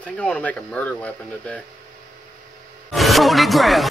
I think I want to make a murder weapon today. Holy Grail.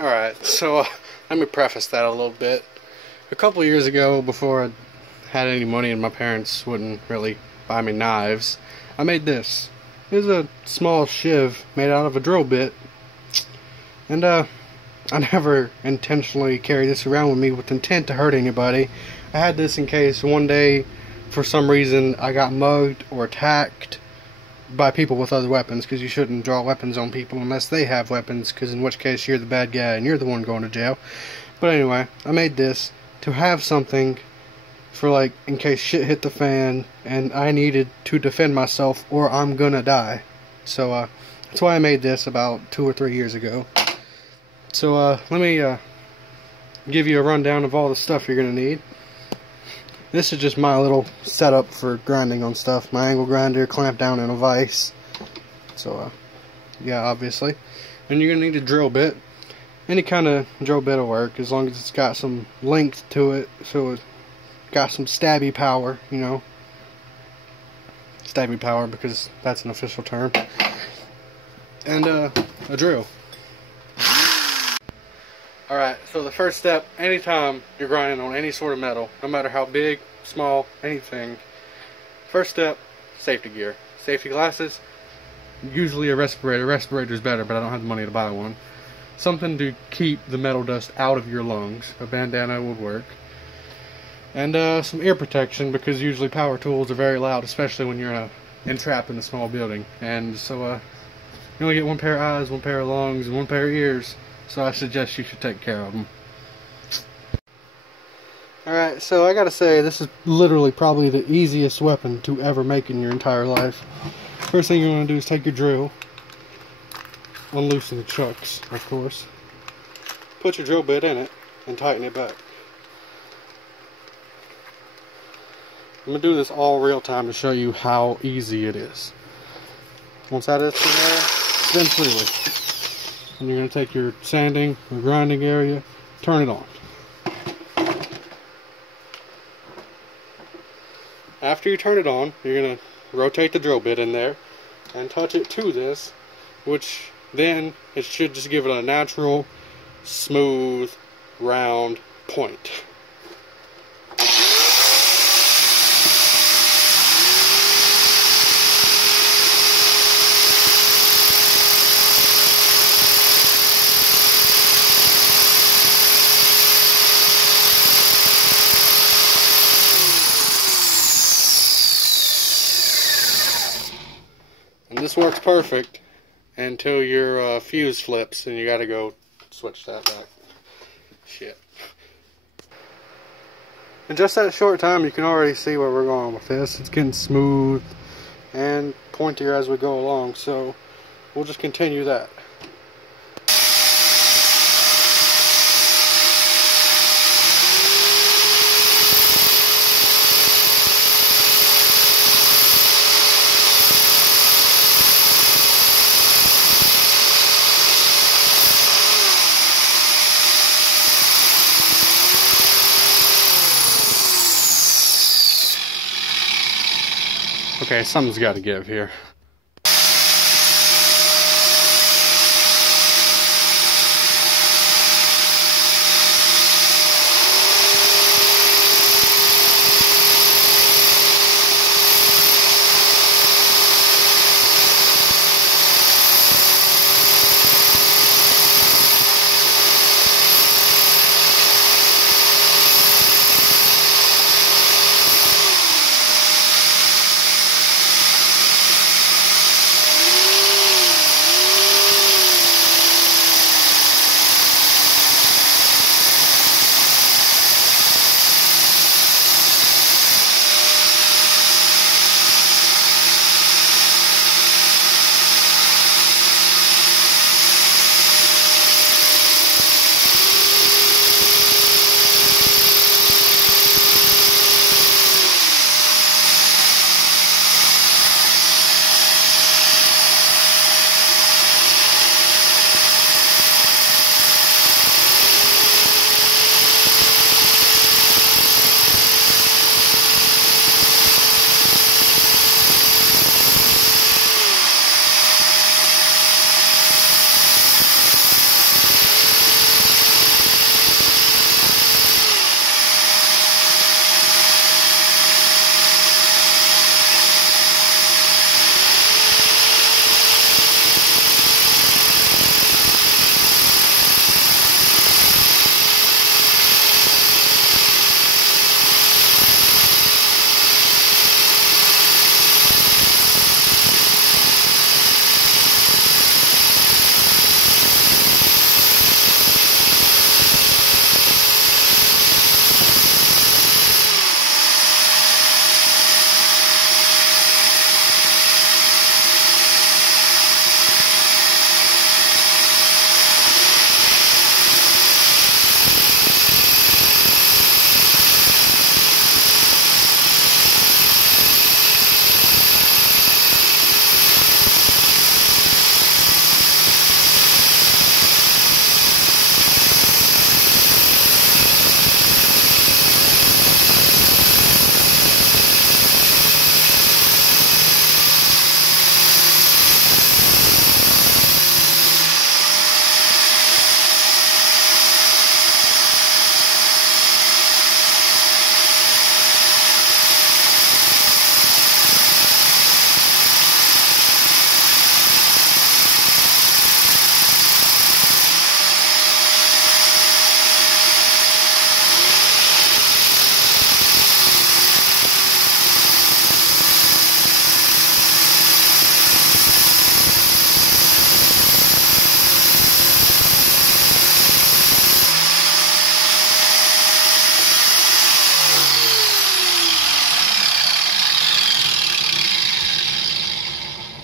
Alright, so let me preface that a little bit. A couple years ago, before I had any money and my parents wouldn't really buy me knives, I made this. It was a small shiv made out of a drill bit. And I never intentionally carried this around with me with intent to hurt anybody. I had this in case one day, for some reason, I got mugged or attacked by people with other weapons, because you shouldn't draw weapons on people unless they have weapons, because in which case you're the bad guy and you're the one going to jail. But anyway, I made this to have something for, like, in case shit hit the fan and I needed to defend myself or I'm gonna die. So that's why I made this about 2 or 3 years ago. So let me give you a rundown of all the stuff you're gonna need. This is just my little setup for grinding on stuff. My angle grinder, clamp down, and a vise. So yeah, obviously. And you're gonna need a drill bit. Any kind of drill bit will work, as long as it's got some length to it, so it's got some stabby power, you know. Stabby power, because that's an official term. And a drill. Alright, so the first step, anytime you're grinding on any sort of metal, no matter how big, small, anything, first step, safety gear. Safety glasses, usually a respirator. Respirator's better, but I don't have the money to buy one. Something to keep the metal dust out of your lungs. A bandana would work. And some ear protection, because usually power tools are very loud, especially when you're entrapped in a small building. And so you only get one pair of eyes, one pair of lungs, and one pair of ears. So I suggest you should take care of them. Alright, so I gotta say, this is literally probably the easiest weapon to ever make in your entire life. First thing you're gonna do is take your drill, unloosen the chucks, of course, put your drill bit in it, and tighten it back. I'm gonna do this all real time to show you how easy it is. Once that is in there, spin freely. And you're going to take your sanding or grinding area, turn it on. After you turn it on, you're going to rotate the drill bit in there and touch it to this, which then it should just give it a natural, smooth, round point. And this works perfect until your fuse flips and you gotta go switch that back. Shit. In just that short time, you can already see where we're going with this. It's getting smooth and pointier as we go along, so we'll just continue that. Okay, something's got to give here.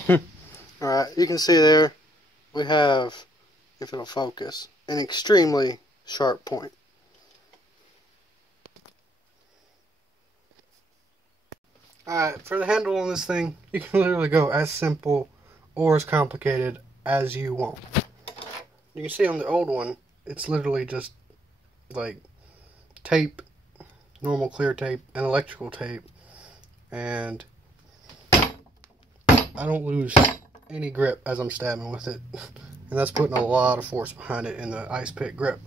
Alright, you can see there we have, if it'll focus, an extremely sharp point. Alright, for the handle on this thing, you can literally go as simple or as complicated as you want. You can see on the old one, it's literally just like tape, normal clear tape, and electrical tape, and I don't lose any grip as I'm stabbing with it, and that's putting a lot of force behind it in the ice pick grip.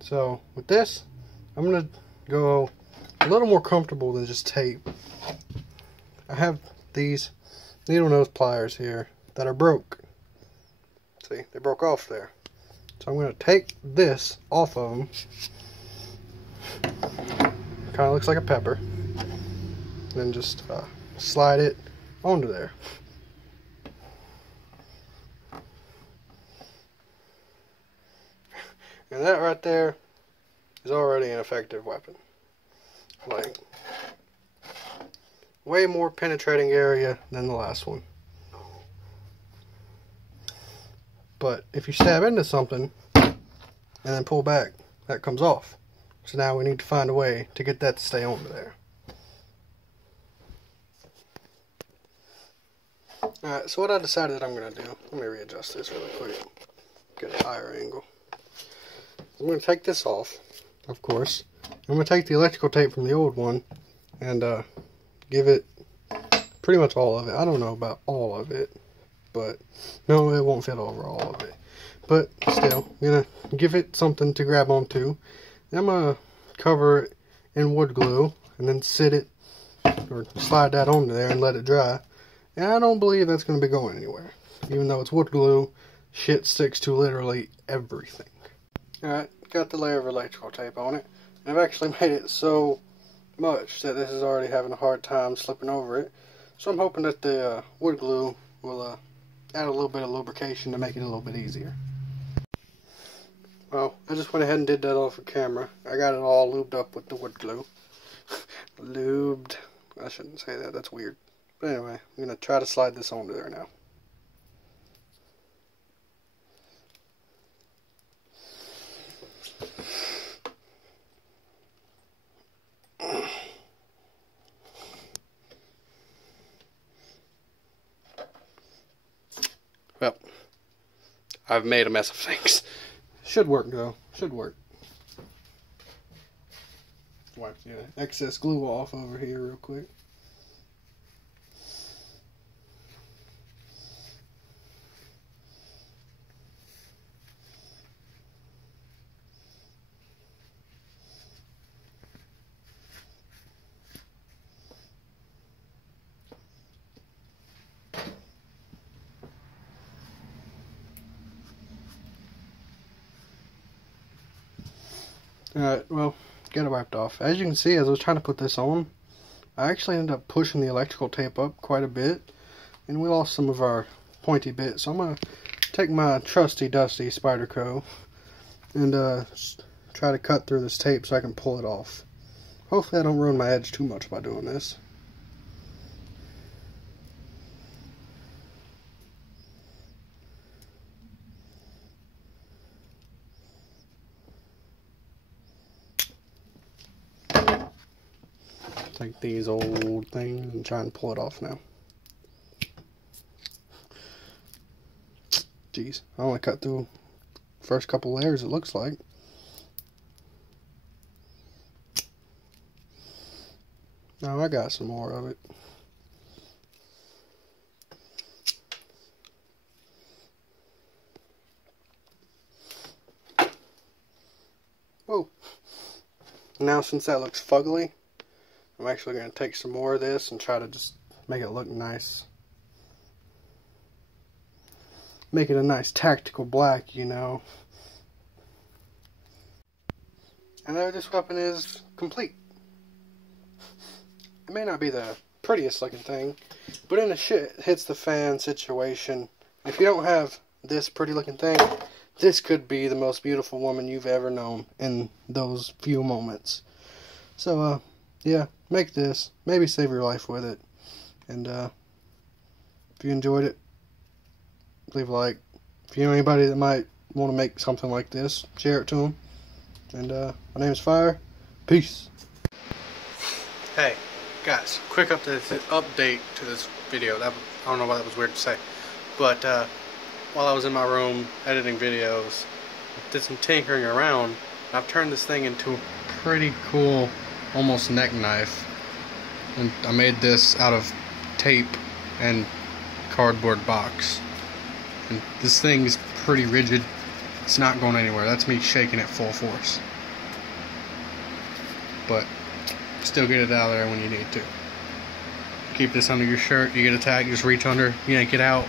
So with this, I'm going to go a little more comfortable than just tape. I have these needle nose pliers here that are broke. See, they broke off there. So I'm going to take this off of them. Kind of looks like a pepper. And then just slide it onto there. And that right there is already an effective weapon. Like, way more penetrating area than the last one. But if you stab into something and then pull back, that comes off. So now we need to find a way to get that to stay onto there. Alright, so what I decided that I'm going to do, let me readjust this really quick, get a higher angle. I'm going to take this off, of course. I'm going to take the electrical tape from the old one and give it pretty much all of it. I don't know about all of it, but no, it won't fit over all of it. But still, I'm going to give it something to grab onto. I'm going to cover it in wood glue and then sit it or slide that onto there and let it dry. And I don't believe that's going to be going anywhere. Even though it's wood glue, shit sticks to literally everything. Alright, got the layer of electrical tape on it. And I've actually made it so much that this is already having a hard time slipping over it. So I'm hoping that the wood glue will add a little bit of lubrication to make it a little bit easier. Well, I just went ahead and did that off of camera. I got it all lubed up with the wood glue. Lubed. I shouldn't say that, that's weird. But anyway, I'm going to try to slide this onto there now. Well, I've made a mess of things. Should work though. Should work. Wipe the excess glue off over here real quick. Alright, well, get it wiped off. As you can see, as I was trying to put this on, I actually ended up pushing the electrical tape up quite a bit, and we lost some of our pointy bits. So I'm going to take my trusty dusty Spyderco and try to cut through this tape so I can pull it off. Hopefully I don't ruin my edge too much by doing this. Take these old things and try and pull it off now. Jeez, I only cut through the first couple layers, it looks like. Now I got some more of it. Whoa. Now since that looks fugly, I'm actually going to take some more of this and try to just make it look nice. Make it a nice tactical black, you know. And there this weapon is complete. It may not be the prettiest looking thing, but in a shit hits the fan situation, if you don't have this pretty looking thing, this could be the most beautiful woman you've ever known in those few moments. So, yeah. make this, maybe save your life with it. And if you enjoyed it, leave a like. If you know anybody that might want to make something like this, share it to them. And my name is Fire. Peace. Hey guys, quick update to this video. I don't know why that was weird to say, but while I was in my room editing videos, did some tinkering around. I've turned this thing into a pretty cool, almost neck knife. And I made this out of tape and cardboard box. And this thing is pretty rigid. It's not going anywhere. That's me shaking it full force. But still get it out of there when you need to. Keep this under your shirt. You get attacked, you just reach under, yank it out.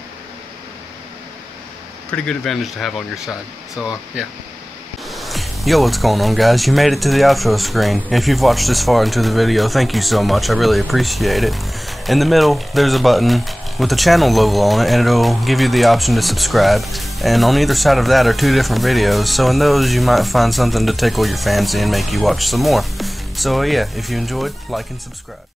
Pretty good advantage to have on your side. So yeah. Yo, what's going on, guys? You made it to the outro screen. If you've watched this far into the video, thank you so much. I really appreciate it. In the middle, there's a button with the channel logo on it, and it'll give you the option to subscribe. And on either side of that are 2 different videos, so in those you might find something to tickle your fancy and make you watch some more. So yeah, if you enjoyed, like and subscribe.